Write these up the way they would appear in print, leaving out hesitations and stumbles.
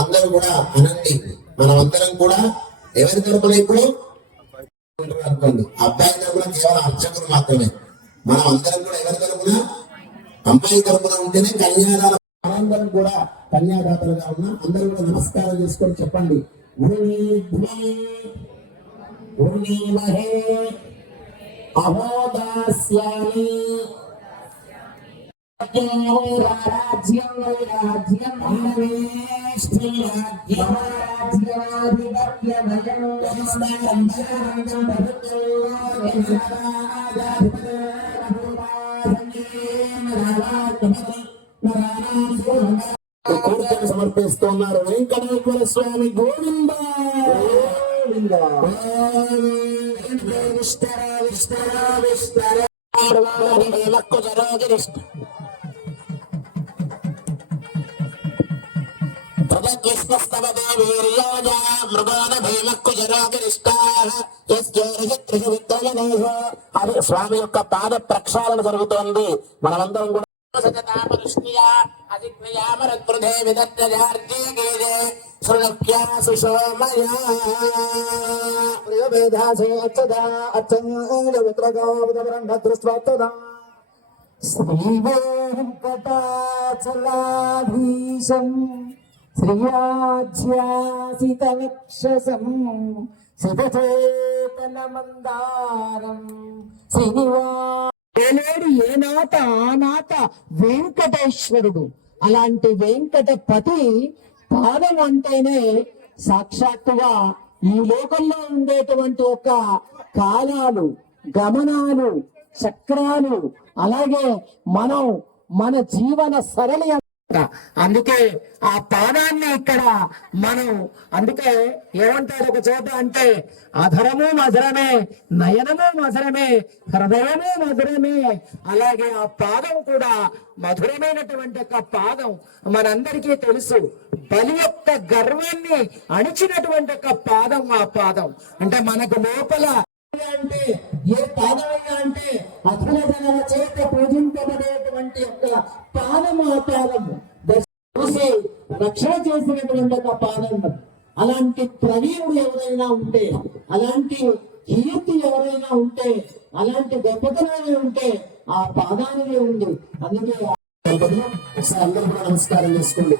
అందరూ కూడా అనండి. మనమందరం కూడా ఎవరి తరపున ఇప్పుడు అనుకోండి, అబ్బాయి తరపున కేవలం అర్చకులు మాత్రమే. మనం అందరం కూడా ఎవరి తరపున, అమ్మాయి తరపున ఉంటేనే కన్యాదాన. మనందరం కూడా కన్యాదాతలుగా ఉన్నాం. అందరూ కూడా నమస్కారం చేసుకొని చెప్పండి. అహోదాస్యామి రాజ్యం వైరాజ్యం కోరికను సమర్పిస్తున్నారు. వెంకటేశ్వర స్వామి గోవింద స్వామి యొక్క పాద ప్రక్షాళన జరుగుతోంది. మనమందరం కూడా శ్రీవేంకటాచలాధీశం శ్రీయాజ్యాసితవక్షసం శివచేతనమందారం శ్రీనివాస ఏనాథ ఆనాథ వెంకటేశ్వరుడు. అలాంటి వెంకటపతి పాదం అంటేనే సాక్షాత్తుగా ఈ లోకంలో ఉండేటువంటి ఒక కాలాలు, గమనాలు, చక్రాలు, అలాగే మనం మన జీవన సరళి. అందుకే ఆ పాదాన్ని ఇక్కడ మనం, అందుకే ఏమంటారు ఒక చోట అంటే, అధరము మధురమే, నయనము మధురమే, హృదయము మధురమే. అలాగే ఆ పాదం కూడా మధురమైనటువంటి ఒక పాదం. మనందరికీ తెలుసు, బలి యొక్క గర్వాన్ని అణిచినటువంటి ఒక పాదం ఆ పాదం. అంటే మనకు లోపల అంటే ఏ పాదమైనా అంటే అఖిల జనుల చేత పూజింపబడేటువంటి యొక్క పాదం ఆ పాదము చూసి రక్షణ చేసినటువంటి ఒక పాదం. అలాంటి ప్రవీణుడు ఎవరైనా ఉంటే, అలాంటి కీర్తి ఎవరైనా ఉంటే, అలాంటి గొప్పతనం ఉంటే ఆ పాదానిదే ఉంది. అందుకే అందరూ కూడా నమస్కారం చేసుకోండి.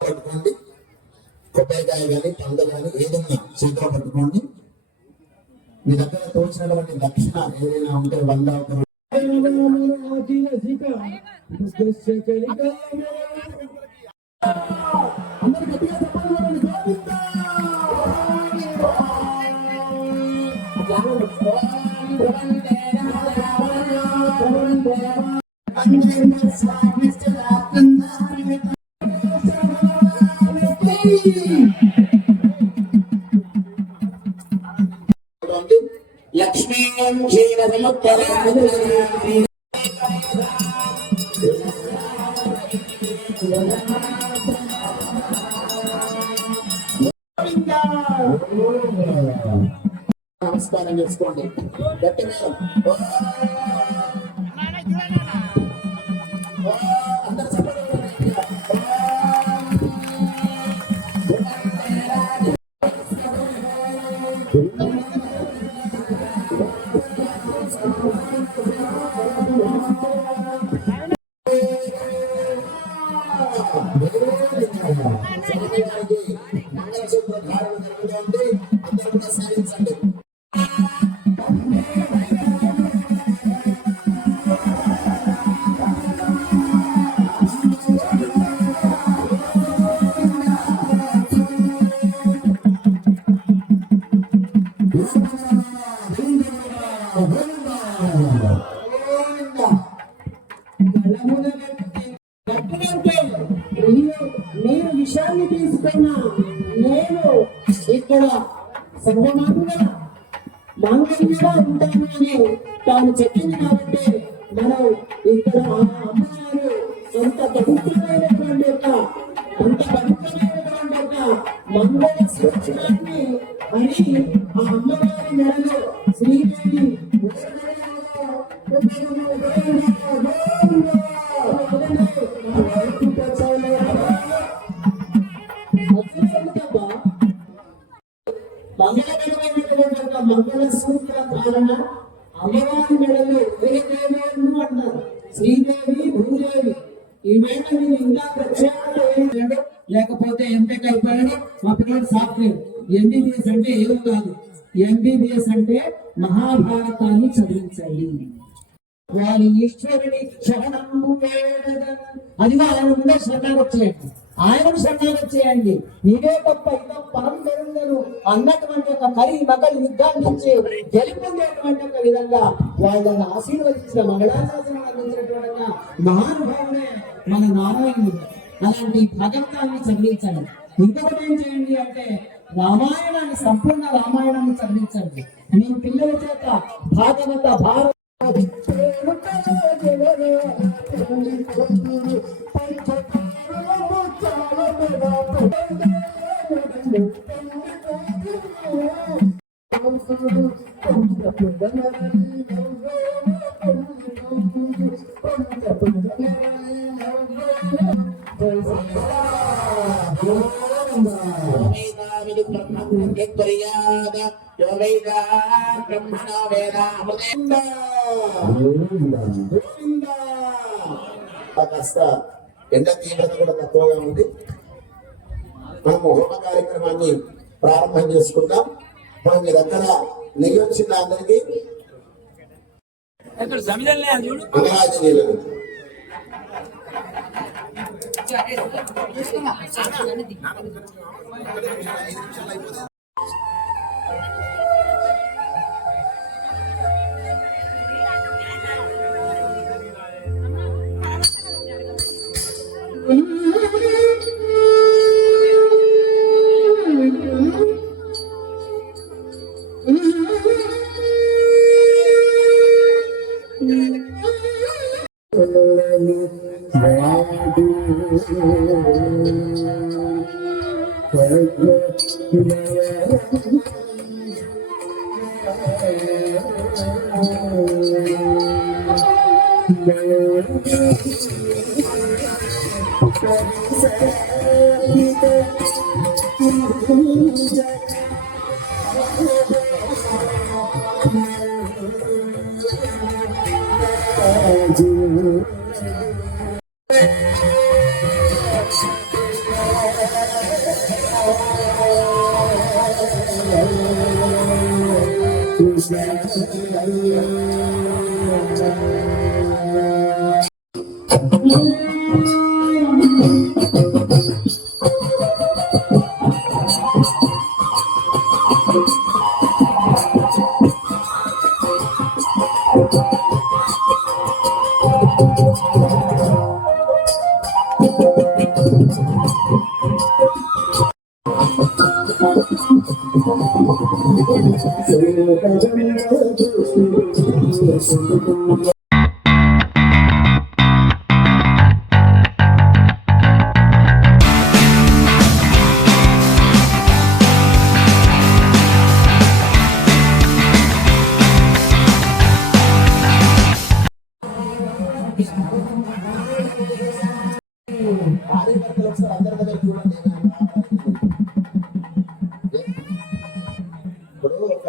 పట్టుకోండి, కొబ్బరికాయ కానీ పండు కానీ ఏదన్నా చేతిలో పట్టుకోండి. మీ దగ్గర తోచినటువంటి దక్షిణ ఏదైనా ఉంటే 100 లక్ష్మీ క్షీర నమస్కారం చేసుకోండి. మంగళసూత్ర ధారణ జరుగుతుంది. అందరూ కూడా సాధించండి. నేను విషయాన్ని తీసుకున్నా, నేను ఇక్కడ సర్వమానంగా మాంగళ్యంగా ఉంటాను అని తాను చెప్పింది కాబట్టి మనం ఇక్కడ ఆ అమ్మవారు అంత పవిత్రమైనటువంటి మంగళ సూచనాన్ని అని ఆ అమ్మవారి మెడలో శ్రీదేవి మంగళ సూత్ర ధారణ అమ్మవారి మెడలో వేదేవేరు అన్నారు. శ్రీదేవి భూదేవి ఈ వేళ నేను ఇంకా ప్రత్యేకత లేకపోతే ఎంటెక్ అయిపోయాడు మా పిల్లలు సాఫ్ట్వేర్. ఎంబీబీఎస్ అంటే ఏం కాదు, ఎంబీబీఎస్ అంటే మహాభారతాన్ని చదివించండి. వారి ఈశ్వరుని శరణము వేడగా అది ఆయన ముందే శరణాగతి చేయండి, ఆయనను శరణాగతి చేయండి. నీవే తప్ప ఇంకా పరం జరుగుదను అన్నటువంటి ఒక మగలి యుద్ధాన్ని నుంచి గెలుపొందేటువంటి ఒక విధంగా వాళ్ళని ఆశీర్వదించిన మంగళాశాసనం అందించినటువంటి మహానుభావుడే మన నారాయణుడు. అలాంటి భగవతాన్ని చదివించండి. ఇంకొకటి ఏం చేయండి అంటే రామాయణాన్ని, సంపూర్ణ రామాయణాన్ని చదివించండి. మీ పిల్లల చేత భాగవత భారత కాస్త ఎండ తీవ్రత కూడా తక్కువగా ఉంది. మనము హోమ కార్యక్రమాన్ని ప్రారంభం చేసుకుందాం. మనం మీ దగ్గర నెయ్యి వచ్చింది అందరికీ అంగరాజనీయులు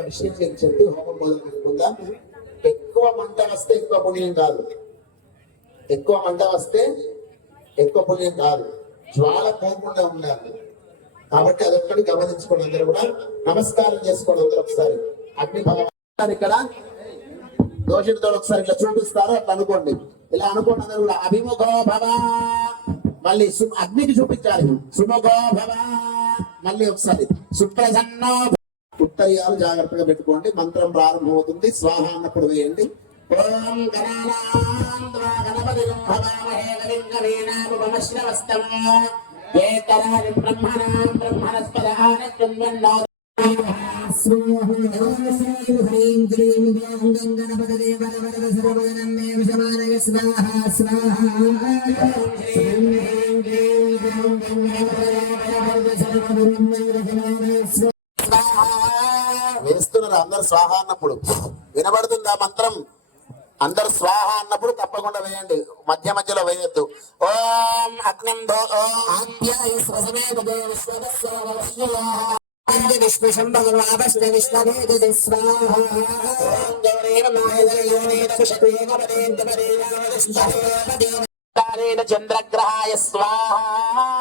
విషయం చెప్పి హోమం మొదలు పెట్టుకుందాం. ఎక్కువ మంట వస్తే ఎక్కువ పుణ్యం కాదు, ఎక్కువ మంట వస్తే ఎక్కువ పుణ్యం కాదు, జ్వాల పోకుండా ఉండాలి. కాబట్టి అదొక్కటి గమనించుకోండి. అందరూ కూడా నమస్కారం చేసుకోండి. అందరూ ఒకసారి అగ్ని భగవాన్ ఇక్కడ దోషుడితో ఒకసారి ఇట్లా చూపిస్తారు, అట్లా అనుకోండి. ఇలా అనుకోండి అందరూ కూడా. అభిముఖో భవ, మళ్ళీ అగ్నికి చూపించాలి. సుముఖో భవ, మళ్ళీ ఒకసారి సుప్రసన్నో ఉత్తరీయాలు జాగ్రత్తగా పెట్టుకోండి. మంత్రం ప్రారంభమవుతుంది. స్వాహ అన్నప్పుడు వేయండి. ఓం గణపతి హ్రీం క్లీం గ్లౌం గణపతదే వర వర సర్వజనం మే విషమానయ స్వాహా స్వాహా హ్రీం క్లీం గ్లౌం గణపతదే వర వర సర్వజనం మే విషమానయ స్వాహా. వేస్తున్నారు అందరు స్వాహ అన్నప్పుడు. వినబడుతుందా మంత్రం? అందరు స్వాహ అన్నప్పుడు తప్పకుండా వేయండి, మధ్య మధ్యలో వేయొద్దు. ఓం అగ్నిం చంద్రగ్రహాయ స్వాహ.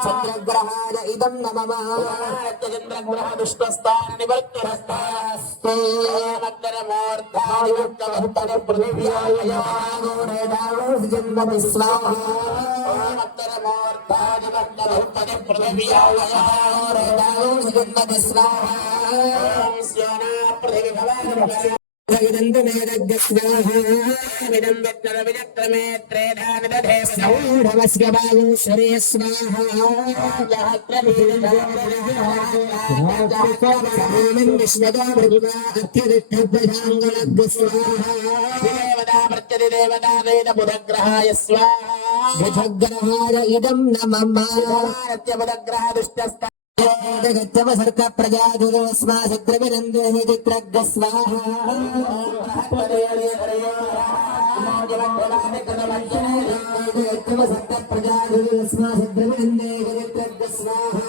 చంద్రగ్రహాయ ఇదం నమః. చంద్రగ్రహ దుష్టస్థాన నివర్తనస్తాస్తు. బుధగ్రహాయ బుధగ్రహాయ ఇదం నమః. బుధగ్రహ దుష్టస్థ గచ్చవసర్క ప్రజాదురస్మా శత్రువినందే చిత్రగ్గ స్వాహా. గచ్చవసర్క ప్రజాదురస్మా శత్రువినందే చిత్రగ్గ స్వాహా.